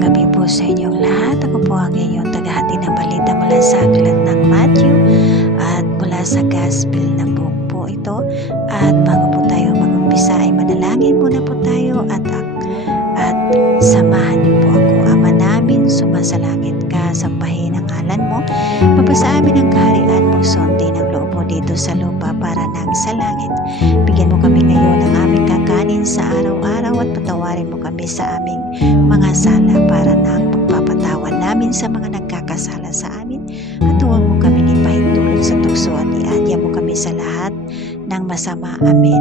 Magandang gabi po sa inyong lahat. Ako po ang inyong tagahatid ng balita mula sa aklat ng Matthew at mula sa Gospel na book po ito. At bago po tayo mag-umpisa ay manalangin muna po tayo at samahan niyo po ako. Ama namin, sumasalangit ka, sambahin ang ngalan mo. Mapasa amin ang kaharian mo, sundin ang loob mo dito sa lupa para nang sa langit. Bigyan mo kami ngayon ng aming kakanin sa araw-araw at patawarin mo kami sa aming mga sala para nang pagpapatawan namin sa mga nagkakasala sa amin. At huwag mo kami ipahintulot sa tukso at iadya mo kami sa lahat ng masama. Amen.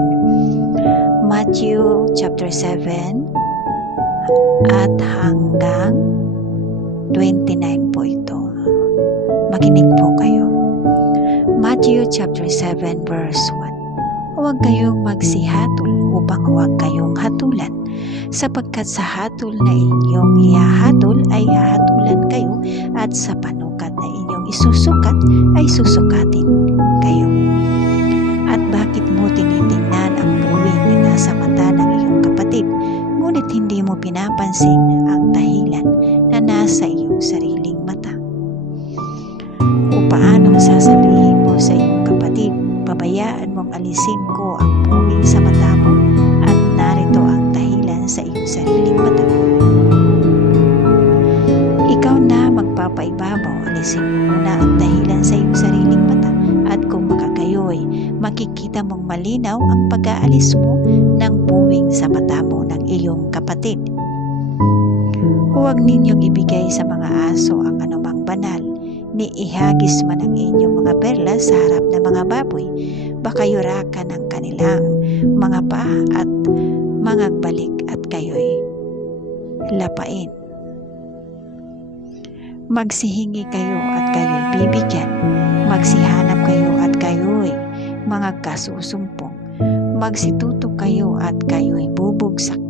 Matthew chapter 7 at hanggang 29 po ito. Makinig po kayo. Matthew chapter 7 verse 1. Huwag kayong magsihatol upang huwag kayong hatulan, sapagkat sa hatol na inyong ihahatol ay hahatulan kayo, at sa panukat na inyong isusukat ay susukatin kayo. At bakit mo tinitingnan ang buwing na nasa mata ng iyong kapatid, ngunit hindi mo pinapansin ang dahilan na nasa iyong sariling mata? O paanong sasabihin mo sa iyong kapatid, pabayaan mong alisin ko ang buwing sa mata mo, at narito ang dahilan sa iyong sariling mata? Ikaw na magpapaibabaw, alisin mo muna ang dahilan sa iyong sariling mata, at kung makagayoy, makikita mong malinaw ang pag-aalis mo ng buwing sa mata mo ng iyong kapatid. Huwag ninyong ibigay sa mga aso ang anumang banal, ni ihagis man ang inyong mga perlas sa harap ng mga baboy, baka yurakan ang kanilang mga paa at mangagbalik at kayo'y lapain. Magsihingi kayo at kayo'y bibigyan, magsihanap kayo at kayo'y magkasusumpong, magsituto kayo at kayo'y bubuksan.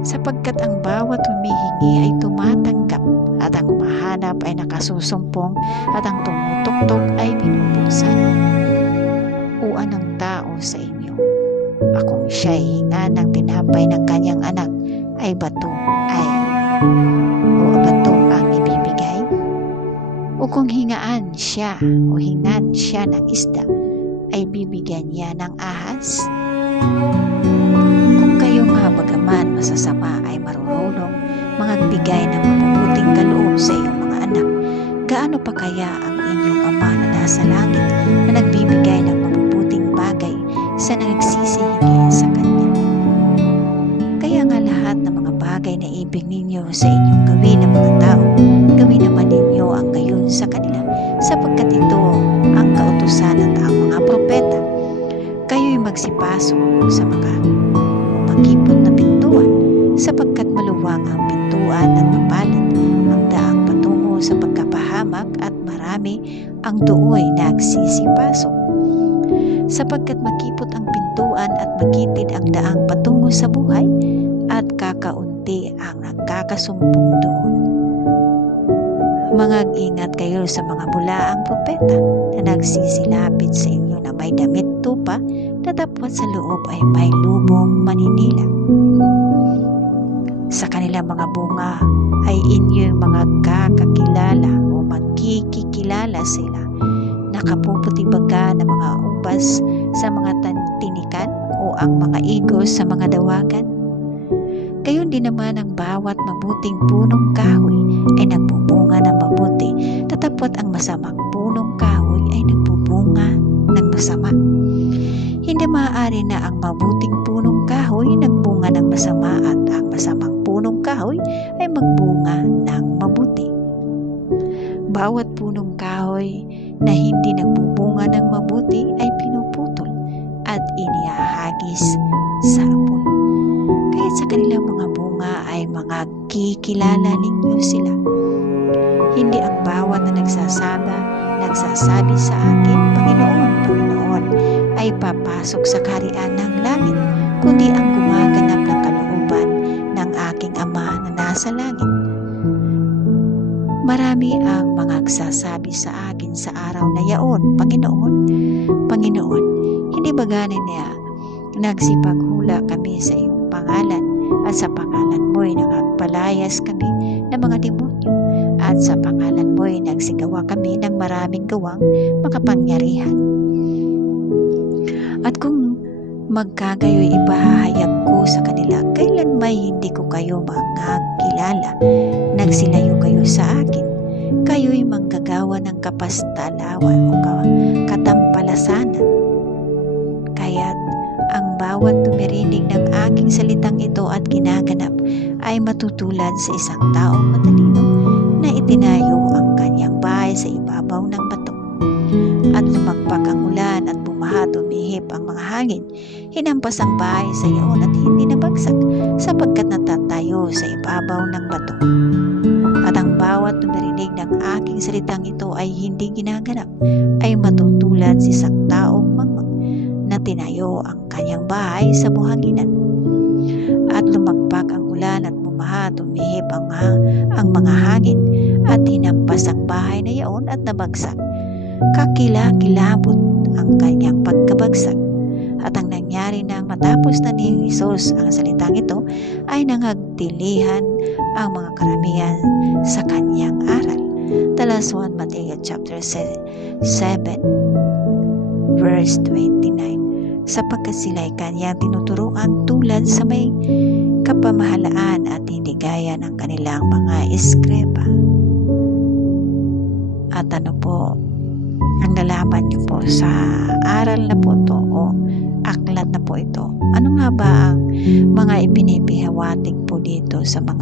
Sapagkat ang bawat humihingi ay tumatanggap, at ang humahanap ay nakasusumpong, at ang tumutuktok ay binubuksan. O anong tao sa inyo, akong siya'y hinga ng tinapay ng kanyang anak, ay bato ang ibibigay? O kung hingan siya ng isda, ay bibigyan niya ng ahas? Kung kayo nga bagaman masasama ay marunong magbigay ng mabubuting kaloob sa iyong mga anak, gaano pa kaya ang inyong Ama na nasa langit na nagbibigay ng mabubuting bagay sa nagsisihingi sa Kanya? Kaya nga lahat ng mga bagay na ibig ninyo sa inyong gawin ng mga tao, gawin naman ninyo ang gayon sa kanila, sapagkat ito ang kautusan at ang mga propeta. Kayo'y magsipasok sa mga makipot na pintuan, sapagkat maluwang ang pintuan at mapalad ang daang patungo sa pagkapahamak, at marami ang dooy nagsisipasok. Sapagkat makipot ang pintuan at makitid ang daang patungo sa buhay, at kakaunti ang nagkakasumpong doon. Mag-ingat kayo sa mga bulaang propeta na nagsisilapit sa inyo na may damit tupa, na dapat sa loob ay may lubong maninila. Sa kanilang mga bunga ay inyong mga kakakilala o magkikikilala sila. Nakapuputi baga ng mga ubas sa mga tinikan, o ang mga igos sa mga dawagan? Gayon din naman ang bawat mabuting punong kahoy ay nagbubunga ng mabuti, tatapot ang masamang punong kahoy ay nagbubunga ng masama. Hindi maaari na ang mabuting punong kahoy nagbunga ng masama, at ang masamang punong kahoy ay magbunga ng mabuti. Bawat punong kahoy na hindi nagbubunga ng mabuti ay pinuputol at inihahagis sa apoy. Kahit sa kanilang mga bunga ay magkikilala ninyo sila. Hindi ang bawat na nagsasabi sa akin, Panginoon, Panginoon, ay papasok sa kaharian ng langit, kundi ang gumaganap ng kalooban ng aking Ama na nasa langit. Marami ang mga nagsasabi sa akin sa araw na yaon, Panginoon, Panginoon, hindi ba ganin niya Nagsipaghula kami sa iyong pangalan, at sa pangalan mo'y nakagpalayas kami ng mga demonyo, at sa pangalan mo'y nagsigawa kami ng maraming gawang makapangyarihan. At kung magkagayoy ipahahayag ko sa kanila, kailan may hindi ko kayo makakilala, nagsilayo kayo sa akin, kayo'y manggagawa ng kapastalawan o katampalasanan. Kaya't ang bawat tumirinig ng aking salitang ito at ginaganap ay matutulad sa isang taong matalino na itinayo ang kanyang bahay sa ibabaw ng bato. At lumagpak ang ulan at bumaha, tumihip ang mga hangin, hinampas ang bahay sa iyon at hindi nabagsak sapagkat natatayo sa ibabaw ng bato. At ang bawat tumirinig ng aking salitang ito ay hindi ginaganap ay matutulad sa isang taong mangmang na tinayo ang kanyang bahay sa buhanginan. At lumagpak ang ulan at bumaha, tumihip ang mga hangin at hinampas ang bahay na iyon at nabagsak. Kakilakilabot ang kanyang pagkabagsak. At ang nangyari nang matapos na ni Jesus ang salitang ito ay nangagdilihan ang mga karamihan sa kanyang aral. Talas 1 Mateo chapter 7 verse 29. Sapagkat sila'y kanyang tinuturuan tulad sa may kapamahalaan at hindi gaya ng kanilang mga eskreba. At ano po ang nalaman niyo po sa aral na po to o aklat na po ito? Ano nga ba ang mga ipinipihawatig po dito sa mga